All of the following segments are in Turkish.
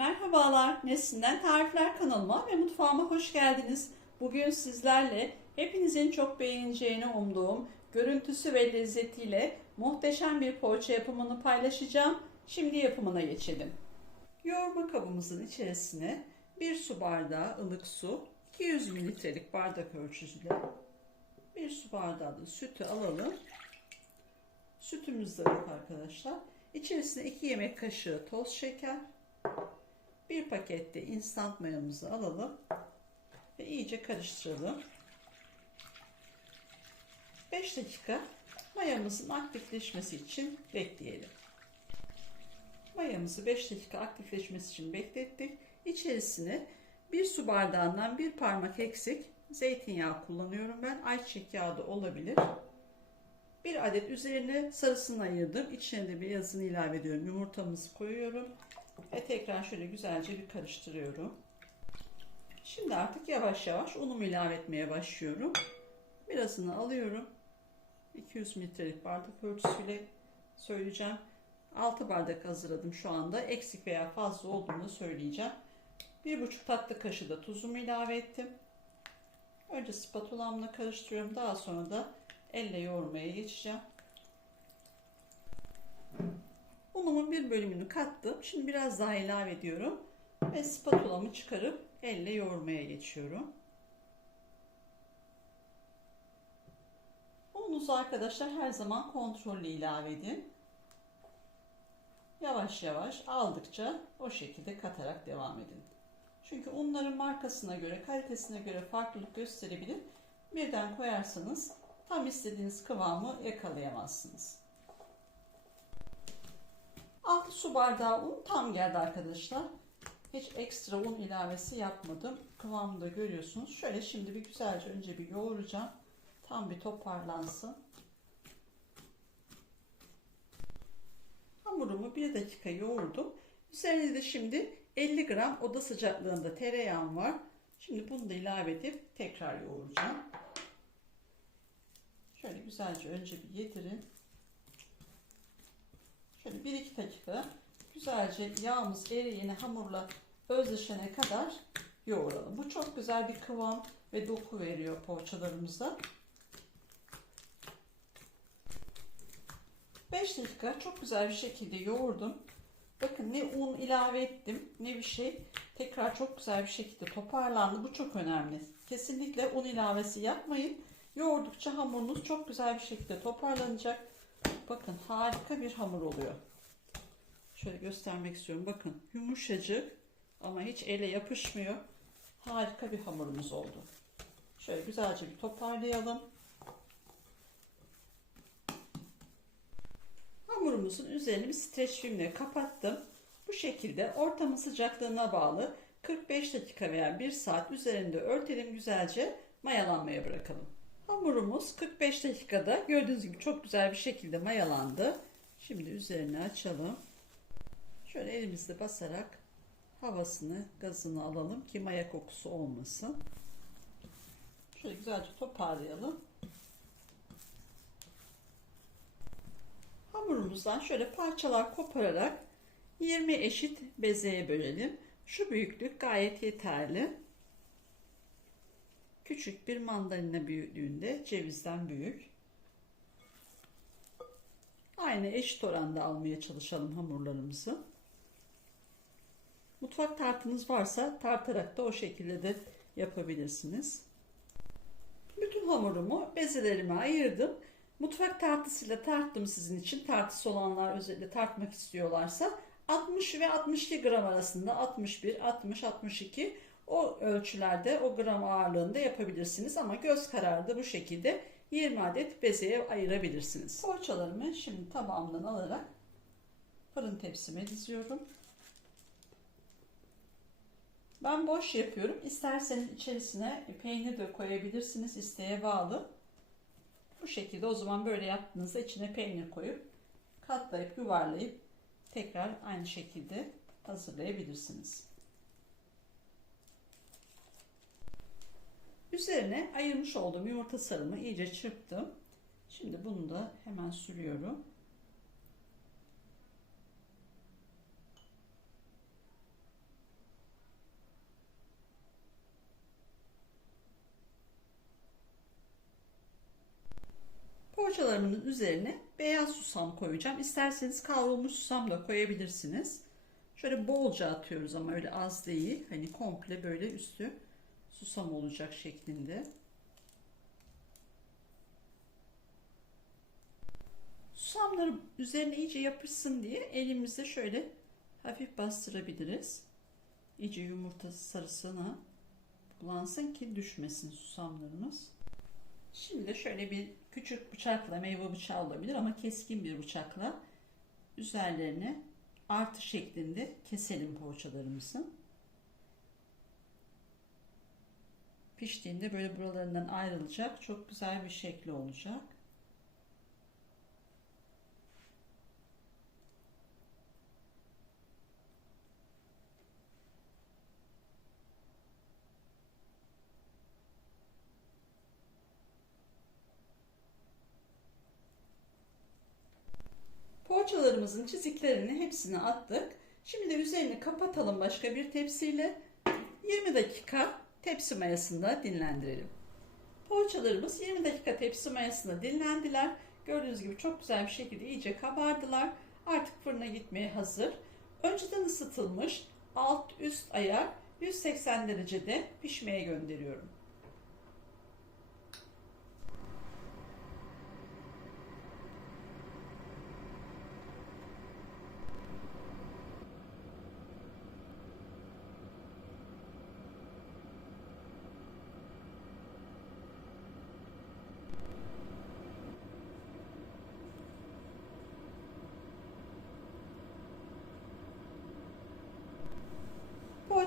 Merhabalar, Neslinden Tarifler kanalıma ve mutfağıma hoş geldiniz. Bugün sizlerle hepinizin çok beğeneceğini umduğum görüntüsü ve lezzetiyle muhteşem bir poğaça yapımını paylaşacağım. Şimdi yapımına geçelim. Yoğurma kabımızın içerisine 1 su bardağı ılık su, 200 mililitrelik bardak ölçüsüyle 1 su bardağı da sütü alalım. Sütümüz de yok arkadaşlar. İçerisine 2 yemek kaşığı toz şeker, bir pakette instant mayamızı alalım ve iyice karıştıralım. 5 dakika mayamızın aktifleşmesi için bekleyelim. Mayamızı 5 dakika aktifleşmesi için beklettik. İçerisine 1 su bardağından 1 parmak eksik zeytinyağı kullanıyorum ben. Ayçiçek yağı da olabilir. 1 adet üzerine sarısını ayırdım. İçine de beyazını ilave ediyorum. Yumurtamızı koyuyorum. Ve tekrar şöyle güzelce bir karıştırıyorum. Şimdi artık yavaş yavaş unumu ilave etmeye başlıyorum. Birazını alıyorum. 200 mililitrelik bardak ölçüsüyle söyleyeceğim. 6 bardak hazırladım şu anda. Eksik veya fazla olduğunu söyleyeceğim. 1,5 tatlı kaşığı da tuzumu ilave ettim. Önce spatulamla karıştırıyorum. Daha sonra da elle yoğurmaya geçeceğim. Unumun bir bölümünü kattım. Şimdi biraz daha ilave ediyorum. Ve spatulamı çıkarıp elle yoğurmaya geçiyorum. Ununuzu arkadaşlar her zaman kontrollü ilave edin. Yavaş yavaş aldıkça o şekilde katarak devam edin. Çünkü unların markasına göre, kalitesine göre farklılık gösterebilir. Birden koyarsanız tam istediğiniz kıvamı yakalayamazsınız. 6 su bardağı un tam geldi arkadaşlar. Hiç ekstra un ilavesi yapmadım. Kıvamını da görüyorsunuz. Şöyle şimdi bir güzelce önce bir yoğuracağım. Tam bir toparlansın. Hamurumu 1 dakika yoğurdum. Üzerine de şimdi 50 gram oda sıcaklığında tereyağım var. Şimdi bunu da ilave edip tekrar yoğuracağım. Şöyle güzelce önce bir yedirin. Şöyle 1-2 dakika güzelce yağımız eriyene, hamurla özleşene kadar yoğuralım. Bu çok güzel bir kıvam ve doku veriyor poğaçalarımıza. 5 dakika çok güzel bir şekilde yoğurdum. Bakın ne un ilave ettim ne bir şey. Tekrar çok güzel bir şekilde toparlandı. Bu çok önemli. Kesinlikle un ilavesi yapmayın. Yoğurdukça hamurunuz çok güzel bir şekilde toparlanacak. Bakın harika bir hamur oluyor. Şöyle göstermek istiyorum. Bakın yumuşacık ama hiç ele yapışmıyor. Harika bir hamurumuz oldu. Şöyle güzelce bir toparlayalım. Hamurumuzun üzerini bir streç filmle kapattım. Bu şekilde ortamın sıcaklığına bağlı 45 dakika veya 1 saat üzerinde örtelim, güzelce mayalanmaya bırakalım. Hamurumuz 45 dakikada gördüğünüz gibi çok güzel bir şekilde mayalandı. Şimdi üzerini açalım. Şöyle elimizle basarak havasını, gazını alalım ki maya kokusu olmasın. Şöyle güzelce toparlayalım. Hamurumuzdan şöyle parçalar kopararak 20 eşit bezeye bölelim. Şu büyüklük gayet yeterli. Küçük bir mandalina büyüklüğünde, cevizden büyük. Aynı eşit oranda almaya çalışalım hamurlarımızı. Mutfak tartınız varsa tartarak da o şekilde de yapabilirsiniz. Bütün hamurumu bezelerime ayırdım. Mutfak tartısıyla tarttım sizin için. Tartısı olanlar özellikle tartmak istiyorlarsa 60 ve 62 gram arasında, 61, 60, 62 o ölçülerde, o gram ağırlığında yapabilirsiniz. Ama göz kararı da bu şekilde 20 adet bezeye ayırabilirsiniz. Poğaçalarımı şimdi tabağımdan alarak fırın tepsime diziyorum. Ben boş yapıyorum. İsterseniz içerisine peynir de koyabilirsiniz. İsteğe bağlı. Bu şekilde o zaman böyle yaptığınızda içine peynir koyup katlayıp yuvarlayıp tekrar aynı şekilde hazırlayabilirsiniz. Üzerine ayırmış olduğum yumurta sarımı iyice çırptım. Şimdi bunu da hemen sürüyorum. Poğaçalarımın üzerine beyaz susam koyacağım. İsterseniz kavrulmuş susam da koyabilirsiniz. Şöyle bolca atıyoruz ama öyle az değil. Hani komple böyle üstü susam olacak şeklinde. Susamları üzerine iyice yapışsın diye elimizle şöyle hafif bastırabiliriz. İyice yumurta sarısına bulansın ki düşmesin susamlarımız. Şimdi de şöyle bir küçük bıçakla, meyve bıçağı olabilir ama keskin bir bıçakla üzerlerine artı şeklinde keselim poğaçalarımızı. Piştiğinde böyle buralarından ayrılacak, çok güzel bir şekli olacak. Poğaçalarımızın çiziklerini hepsini attık. Şimdi de üzerini kapatalım başka bir tepsiyle. 20 dakika tepsi mayasında dinlendirelim. Poğaçalarımız 20 dakika tepsi mayasında dinlendiler. Gördüğünüz gibi çok güzel bir şekilde iyice kabardılar. Artık fırına gitmeye hazır. Önceden ısıtılmış alt üst ayar 180 derecede pişmeye gönderiyorum.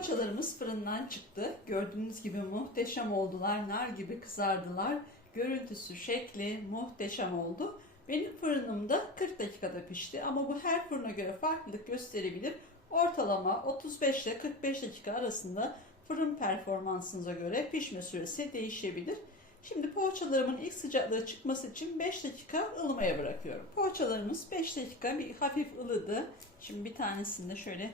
Poğaçalarımız fırından çıktı. Gördüğünüz gibi muhteşem oldular. Nar gibi kızardılar. Görüntüsü, şekli muhteşem oldu. Benim fırınımda 40 dakikada pişti ama bu her fırına göre farklılık gösterebilir. Ortalama 35 ile 45 dakika arasında fırın performansınıza göre pişme süresi değişebilir. Şimdi poğaçalarımın ilk sıcaklığı çıkması için 5 dakika ılımaya bırakıyorum. Poğaçalarımız 5 dakika bir hafif ılıdı. Şimdi bir tanesini de şöyle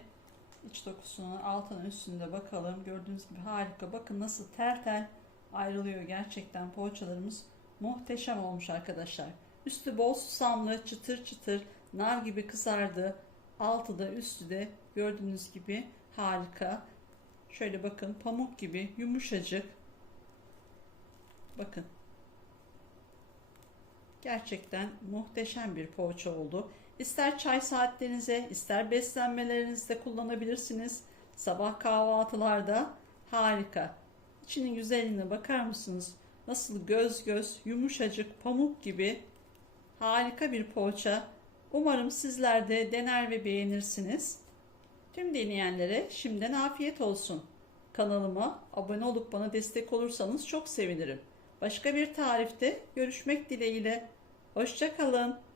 İç dokusuna altına üstünde bakalım. Gördüğünüz gibi harika. Bakın nasıl tel tel ayrılıyor. Gerçekten poğaçalarımız muhteşem olmuş arkadaşlar. Üstü bol susamlı, çıtır çıtır, nar gibi kızardı. Altı da üstü de gördüğünüz gibi harika. Şöyle bakın pamuk gibi yumuşacık. Bakın. Gerçekten muhteşem bir poğaça oldu. İster çay saatlerinize, ister beslenmelerinizde kullanabilirsiniz. Sabah kahvaltılarda harika. İçinin güzelliğine bakar mısınız? Nasıl göz göz, yumuşacık, pamuk gibi harika bir poğaça. Umarım sizler de dener ve beğenirsiniz. Tüm deneyenlere şimdiden afiyet olsun. Kanalıma abone olup bana destek olursanız çok sevinirim. Başka bir tarifte görüşmek dileğiyle. Hoşça kalın.